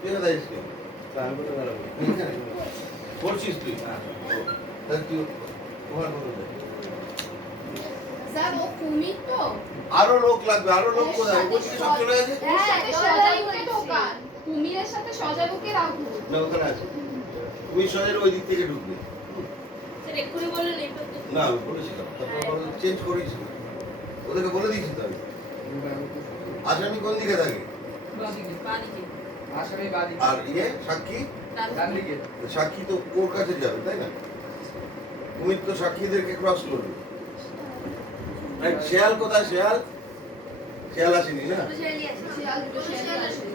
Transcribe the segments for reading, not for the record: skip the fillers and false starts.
তুই কোথায় এসেছিস? আমি বলতে পারবো পড়ছিস তুই? তাহলে তুই ওখানে কোথায়? স্যার ও কুমির তো আরো লোক লাগবে, আরো লোক কোথায়? ওপর থেকে সব চলে গেছে? হ্যাঁ সজারুকে ঢোকান কুমিরের সাথে সজারুকে রাখুন না ওখানে আছে। তুই সজের ওই দিক থেকে ঢুকবি। স্যার এক্ষুনি বললেন এই পর্যন্ত না আমি বলেছিলাম, তারপর চেঞ্জ করেছি। ওদেরকে বলে দিয়েছি তো আমি। আসামি কোন দিকে থাকে? বাদিকে আসামি বাদী আর ইয়ে সাক্ষী? ডান দিকে সাক্ষী তো ওর কাছে যাবে তাই না? কুমির তো সাক্ষীদেরকে ক্রস করবে। রাইট, শেয়াল কোথায়? শেয়াল শেয়াল আসেনি না? শিয়াল দুটো শিয়াল আসে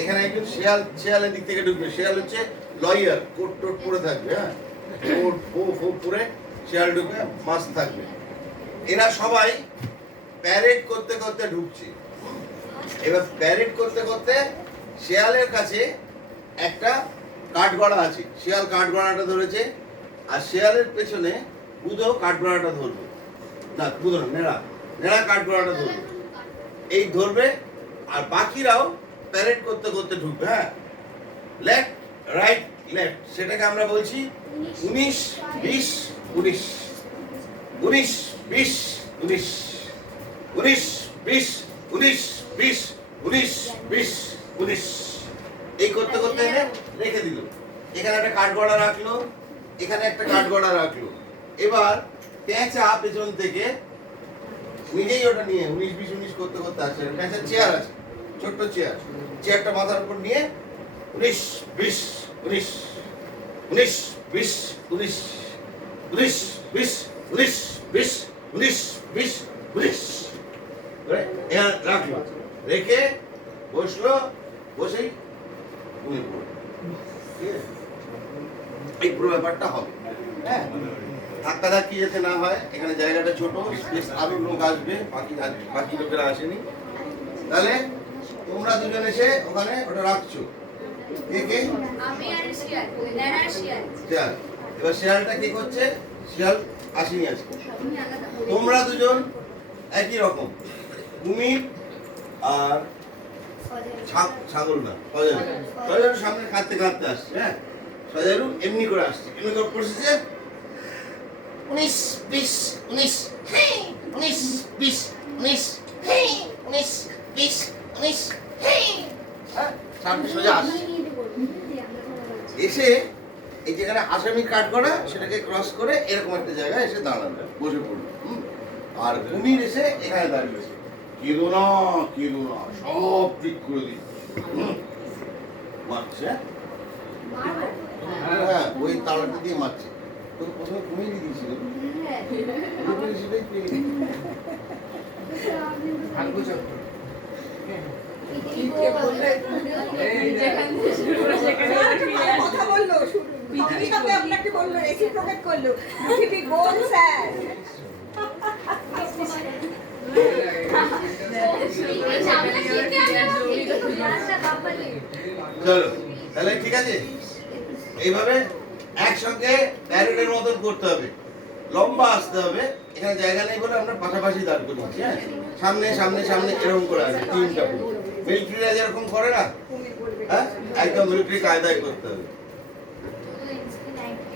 এখানে একজন শেয়াল, শেয়ালের দিক থেকে ঢুকবে। শেয়াল হচ্ছে লয়ার, কোট টোট পরে থাকবে, হ্যাঁ কোট ফো পরে শেয়াল ঢুকবে, মাছ থাকবে। এরা সবাই প্যারেড করতে করতে ঢুকছে। এবার প্যারেড করতে করতে শেয়ালের কাছে একটা কাঠগড়া আছে। শেয়াল কাঠগড়াটা ধরেছে, আর শেয়ালের পেছনে বুধো কাঠগড়াটা ধরবে। না বুধো না, নেড়া, নেড়া কাঠগড়াটা ধরবে। এই ধরবে, আর বাকিরাও প্যারেড করতে করতে ঢুকবে। হ্যাঁ, লেফট রাইট লেফট, সেটাকে আমরা বলছি 19 20 19 19 20 19 19 20 19 20 19 20 19 এই করতে করতে এনে রেখে দিল। এখানে একটা কাঠগড়া রাখলো, এখানে একটা কাঠগড়া রাখলো। এবার পেঁচা পেছন থেকে নিজেই ওটা নিয়ে 19 20 19 করতে করতে আসছে। পেঁচার চেয়ার আছে, ছোট্ট চেয়ার, চেয়ারটা মাথার উপর নিয়ে 19 20 19 19 20 19 19 20 19 20 19 20 19 এখানে রাখলো, রেখে বসলো, বসেই কুমির পড়লো। ঠিক আছে, এই পুরো ব্যাপারটা হবে। হ্যাঁ, ধাক্কা ধাক্কি যাতে না হয়। এখানে জায়গাটা ছোট, স্পেস, আরো লোক আসবে, বাকি লোকেরা আসেনি। তাহলে তোমরা দুজন এসে ওখানে ওটা রাখছো। কে কে? আমি আর শিয়াল নেড়া শিয়াল শিয়াল। এবার শিয়ালটা কি করছে? শিয়াল আসেনি আজকে। তোমরা দুজন একই রকম, কুমির আর ছাগল না, সজারু। সজারু সামনে কাঁদতে কাঁদতে আসছে। হ্যাঁ, সজারু এমনি করে আসছে, এমনি করে পড়ছে 19 20 19 19 20 19 19 20 19 হ্যাঁ, সামনে সোজা আসছে। এসে এই যেখানে আসামির কাঠ করা সেটাকে ক্রস করে এরকম একটা জায়গায় এসে দাঁড়ালো, বসে পড়লো। আর কুমির এসে এখানে দাঁড়িয়েছে। কেঁদো না, কেঁদো না, সব ঠিক করে দিই। মারছে, হ্যাঁ ওই তাড়াটা দিয়ে মারছে। তো প্রথমে কুমিরই দিয়েছিল, সেটাই পেয়ে গেছে। ভাগ্য চক্র কথা বললো, পৃথিবীর সাথে আপনাকে বললো, রেসিপ্রোকেট করলো, পৃথিবী গোল স্যার। চলো তাহলে ঠিক আছে, এইভাবে একসঙ্গে প্যারেডের মতন করতে হবে, লম্বা আসতে হবে। এখানে জায়গা নেই বলে আমরা পাশাপাশি দাঁড় করেছি। হ্যাঁ, সামনে সামনে সামনে এরকম করে আছে, তিনটা মিলিটারিরা যেরকম করে না, হ্যাঁ একদম মিলিটারি কায়দায় করতে হবে।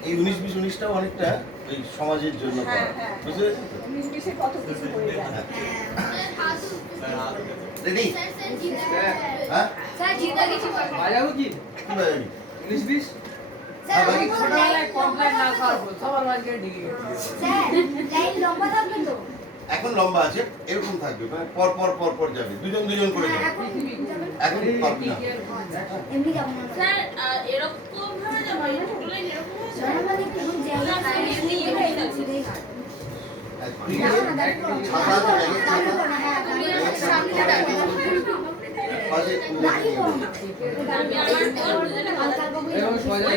এই 19 20 19টাও অনেকটা ওই সমাজের জন্য করা, বুঝতে পেরেছেন তো? ইংলিশে কত কিছু বলে যায়। রেডি? হ্যাঁ, স্যার জিতে গেছি বাজাবো কি কি বাজাবি? 19 20 স্যার ছোটবেলায় কমপ্লেন না করার পর সবার মাঝখানে ঢেকে গেছে। স্যার লাইন লম্বা থাকবে তো এখন লম্বা আছে, এরকম থাকবে, মানে পর পর পর পর যাবে, দুজন দুজন করে যাবে। এখন পারবি না। এমনি যাব না স্যার এরকম ভাবে যাবো ছোট লাইন এরকম হয়ে স্যার যাবে মানে কোন জায়গা এমনি এমনি যাচ্ছে ছাতা আছে নাকি? ছাতা সামনে রাখো পাশে আমি আমার এরকম সোজা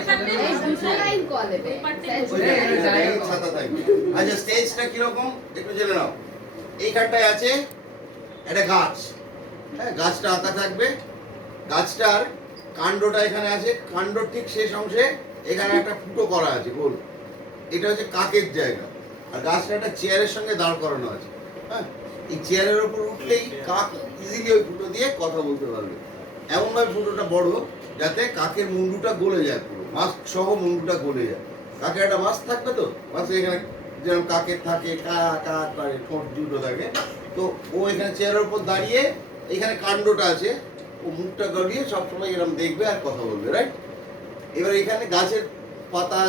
ছাতা থাকবে। আচ্ছা, স্টেজটা কিরকম একটু জেনে নাও। এইখানটায় আছে একটা গাছ, হ্যাঁ গাছটা আঁকা থাকবে। গাছটার কাণ্ডটা এখানে আছে, কাণ্ড ঠিক শেষ অংশে এখানে একটা ফুটো করা আছে গোল, এটা হচ্ছে কাকের জায়গা। আর গাছটা একটা চেয়ারের সঙ্গে দাঁড় করানো আছে। হ্যাঁ, এই চেয়ারের উপর উঠলেই কাক ইজিলি ওই ফুটো দিয়ে কথা বলতে পারবে। এমনভাবে ফুটোটা বড় যাতে কাকের মুন্ডুটা গলে যায়, পুরো মাস্ক সহ মুন্ডুটা গলে যায়। কাকের একটা মাস্ক থাকবে তো, মাস্ক এখানে যেরকম কাকের থাকে, কা কা করে ঠোঁট দুটো থাকে, তো ও এখানে চেয়ারের উপর দাঁড়িয়ে এখানে কাণ্ডটা আছে, ও মুখটা গড়িয়ে সবসময় এরকম দেখবে আর কথা বলবে, রাইট? এবার এখানে গাছের পাতা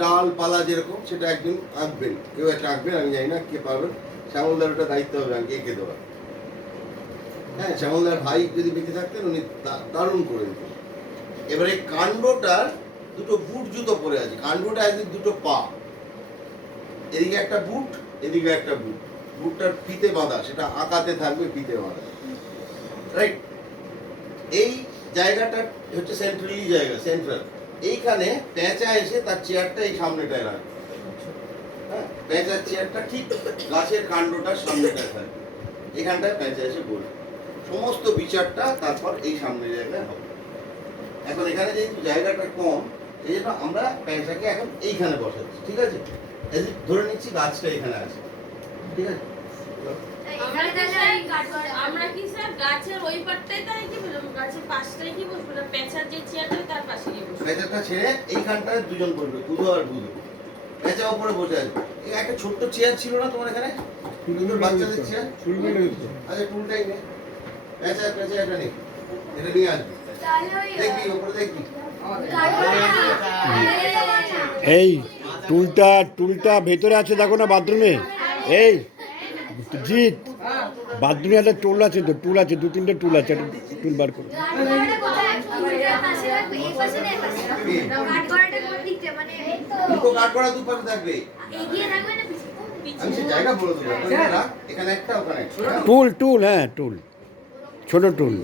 ডাল পালা যেরকম সেটা একজন আঁকবেন, কেউ একটা আঁকবেন, আমি জানি না কে পারবেন। শ্যামলদার ওটা দায়িত্ব হবে আমাকে এঁকে দেওয়া। হ্যাঁ, শ্যামলদার ভাই যদি বেঁচে থাকতেন উনি দারুণ করে দিতেন। এবারে কাণ্ডটার দুটো বুট জুতো পরে আছে, কাণ্ডটা একদিন দুটো পা, এদিকে একটা বুট এদিকে একটা বুট, বুটটার ফিতে বাঁধা, সেটা আঁকাতে থাকবে ফিতে বাঁধা, রাইট? এই জায়গাটা হচ্ছে সেন্ট্রালি জায়গা, সেন্ট্রাল। এইখানে পেঁচা এসে তার চেয়ারটা এই সামনেটায় রাখবে। হ্যাঁ, পেঁচার চেয়ারটা ঠিক গাছের কাণ্ডটার সামনেটায় থাকবে, এখানটায় পেঁচা এসে বলবে। সমস্ত বিচারটা তারপর এই সামনের জায়গায় হবে। এখন এখানে যেহেতু জায়গাটা কম, এই জন্য আমরা পেঁচাকে এখন এইখানে বসাচ্ছি, ঠিক আছে? এই যে ধরে নিচ্ছি গাছটা এখানে আছে, ঠিক আছে? আমরা কি স্যার গাছের ওই পাটটাই তাই কি বলবো, গাছের পাশটাই কি বসবো না, পেঁচার যে চেয়ারটা তার পাশে গিয়ে বসবো? পেঁচাটা ছেড়ে এইখানটায় দুজন বসবে, বুধো আর বুধো। পেঁচা উপরে বসে আছে। এই একটা ছোট্ট চেয়ার ছিল না তোমার এখানে, সুন্দর বাচ্চাদের চেয়ার? আচ্ছা, টুলটাই নে, পেঁচা এটা নে, এটা নিয়ে আসবি, দেখবি উপরে দেখবি। এই টুলটা ভেতরে আছে, দেখো না বাথরুমে। এই জিৎ, বাথরুমে একটা টুল আছে, তো টুল আছে, 2-3টে টুল আছে, একটা টুল বার করো। দুটো কাট করা দুপাশে থাকবে, আমি সে জায়গা বলে দেবো। এখানে একটা ওখানে একটা। টুল, হ্যাঁ টুল, ছোট টুল।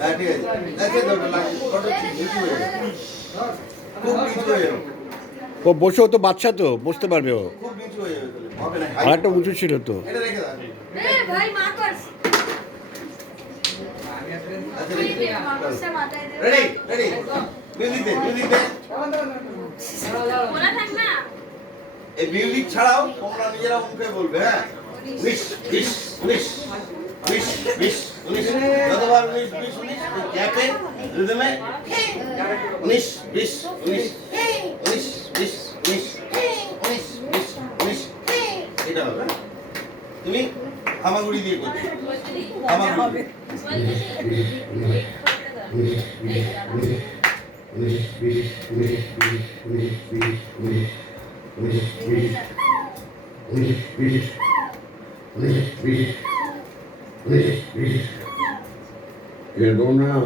হ্যাঁ, ঠিক আছে, দেখে দাও, কত নিচু হয়ে যাবে, খুব নিচু হয়ে যাবে, ও বসে, তো বাচ্চা তো বসতে পারবে ও। খুব নিচু হয়ে যাবে, তাহলে হবে না। আর একটা উঁচু ছিল তো। এটা রেখে দাও। ভাই মা কর আচ্ছা, রেডি মিউজিক দে। ওরা থাক না। এই মিউজিক ছাড়াও তোমরা নিজেরা মুখে বলবে, হ্যাঁ? উনিশ বিশ উনিশ, বিশ বিশ উনিশ, যতবার উনিশ বিশ উনিশ, গ্যাপে রিদমে উনিশ বিশ উনিশ, উনিশ বিশ উনিশ, উনিশ বিশ উনিশ, এটা হবে। তুমি হামাগুড়ি দিয়ে করছো, হামাগুড়ি।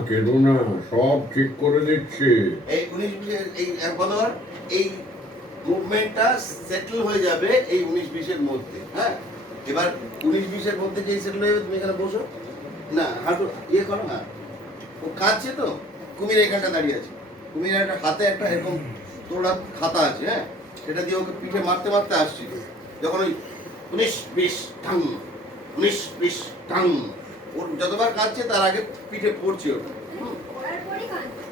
কেঁদো না, সব ঠিক করে দিচ্ছে। এই 19-20 এই বন্ধুগণ, এই মুভমেন্টটা সেটেল হয়ে যাবে এই 19-20 মধ্যে। হ্যাঁ, এবার 19-20 মধ্যে যেই সেটেল হয়ে যাবে, তুমি এখানে বসো না, হাঁটু ইয়ে করো না। ও কাঁদছে তো, কুমির এখানটা দাঁড়িয়ে আছে, কুমির একটা হাতে একটা এরকম তোড়া খাতা আছে, হ্যাঁ, সেটা দিয়ে ওকে পিঠে মারতে মারতে আসছি। যখন ওই 19-20 ঠাং 19-20 ঠাং, ওর যতবার কাঁদছে তার আগে পিঠে পড়ছে ওটা।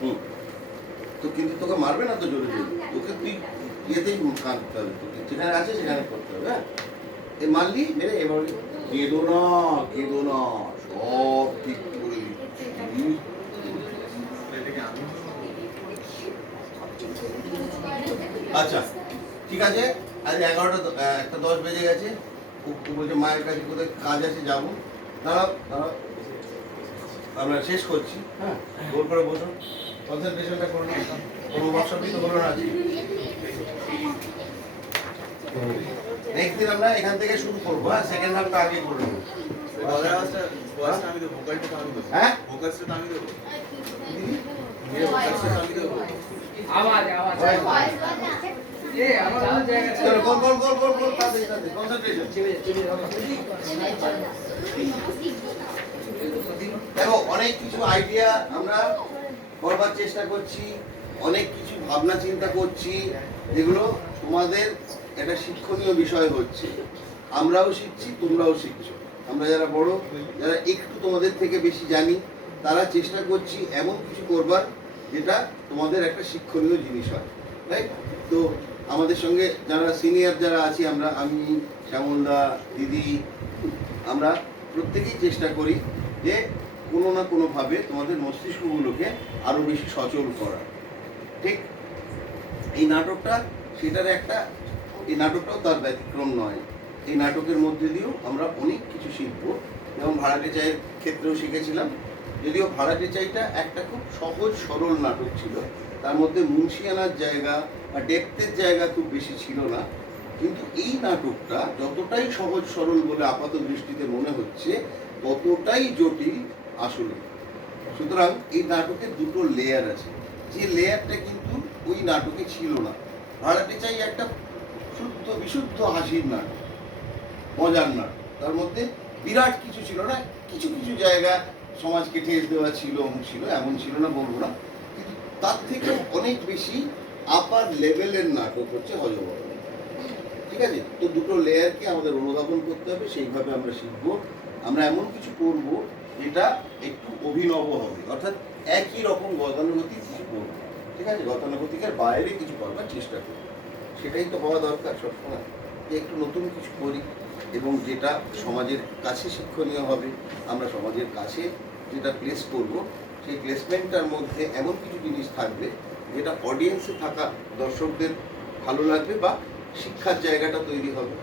হুম, তো কিন্তু তোকে মারবে না তো জোরে জোরে, তোকে তুই ইয়েতেই কাঁদতে হবে, তোকে যেখানে আছে সেখানে করতে হবে। হ্যাঁ, এই মারলি মেরে, এবার কেঁদো না, সব ঠিক করে দিচ্ছি। আচ্ছা, ঠিক আছে, আজ 11:10 বেজে গেছে। ও বলছে মায়ের কাছে কোথায় কাজ আছে, যাবো। দাঁড়াও, আমরা শেষ করছি। হ্যাঁ, গোল করে বসো, কনসেন্ট্রেশনটা করো না, কোনো ওয়ার্কশপই তো হলো না আজকে। নেক্সট দিন আমরা এখান থেকে শুরু করবো। হ্যাঁ, সেকেন্ড হাফটা আগে করে নেবো। হ্যাঁ, আওয়াজ চলো, গোল, তাড়াতাড়ি, কনসেন্ট্রেশন। দেখো, অনেক কিছু আইডিয়া আমরা করবার চেষ্টা করছি, অনেক কিছু ভাবনা চিন্তা করছি, যেগুলো তোমাদের একটা শিক্ষণীয় বিষয় হচ্ছে। আমরাও শিখছি, তোমরাও শিখছো। আমরা যারা বড়, যারা একটু তোমাদের থেকে বেশি জানি, তারা চেষ্টা করছি এমন কিছু করবার যেটা তোমাদের একটা শিক্ষণীয় জিনিস হয়, রাইট? তো আমাদের সঙ্গে যারা সিনিয়র যারা আছি, আমি শ্যামলদা, দিদি, আমরা প্রত্যেকেই চেষ্টা করি যে কোনো না কোনোভাবে তোমাদের মস্তিষ্কগুলোকে আরও বেশি সচল করা। ঠিক এই নাটকটা সেটার একটা, এই নাটকটাও তার ব্যতিক্রম নয়। এই নাটকের মধ্যে দিয়েও আমরা অনেক কিছু শিখব, যেমন ভাড়াটে চাইয়ের ক্ষেত্রেও শিখেছিলাম। যদিও ভাড়াটে চাইটা একটা খুব সহজ সরল নাটক ছিল, তার মধ্যে মুন্সিয়ানার জায়গা বা ডেপথের জায়গা খুব বেশি ছিল না, কিন্তু এই নাটকটা যতটাই সহজ সরল বলে আপাত দৃষ্টিতে মনে হচ্ছে ততটাই জটিল আসলে। সুতরাং এই নাটকের দুটো লেয়ার আছে, যে লেয়ারটা কিন্তু ওই নাটকে ছিল না। ভাড়াটে চাই একটা শুদ্ধ বিশুদ্ধ হাসির নাটক, মজার নাটক, তার মধ্যে বিরাট কিছু ছিল না। কিছু কিছু জায়গা সমাজকে ঠেস দেওয়া ছিল, অমুক ছিল, এমন ছিল না বলবো না, কিন্তু তার থেকে অনেক বেশি আপার লেভেলের নাটক হচ্ছে হযবরল। ঠিক আছে, তো দুটো লেয়ারকে আমাদের অনুধাবন করতে হবে, সেইভাবে আমরা শিখবো। আমরা এমন কিছু করব যেটা একটু অভিনব হবে, অর্থাৎ একই রকম গতানুগতিক কিছু করবো। ঠিক আছে, গতানুগতিকের বাইরে কিছু করবার চেষ্টা করবো, সেটাই তো হওয়া দরকার সবসময়, যে একটু নতুন কিছু করি এবং যেটা সমাজের কাছে শিক্ষণীয় হবে। আমরা সমাজের কাছে যেটা প্লেস করব, সেই প্লেসমেন্টটার মধ্যে এমন কিছু জিনিস থাকবে যেটা অডিয়েন্সে থাকা দর্শকদের ভালো লাগবে, বা শিক্ষার জায়গাটা তৈরি হবে,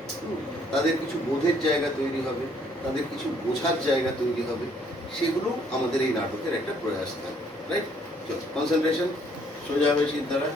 তাদের কিছু বোধের জায়গা তৈরি হবে, তাদের কিছু বোঝার জায়গা তৈরি হবে। সেগুলো আমাদের এই নাটকের একটা প্রয়াস থাকবে। রাইট, কনসেন্ট্রেশন, সোজা হয়ে চিন্তারা।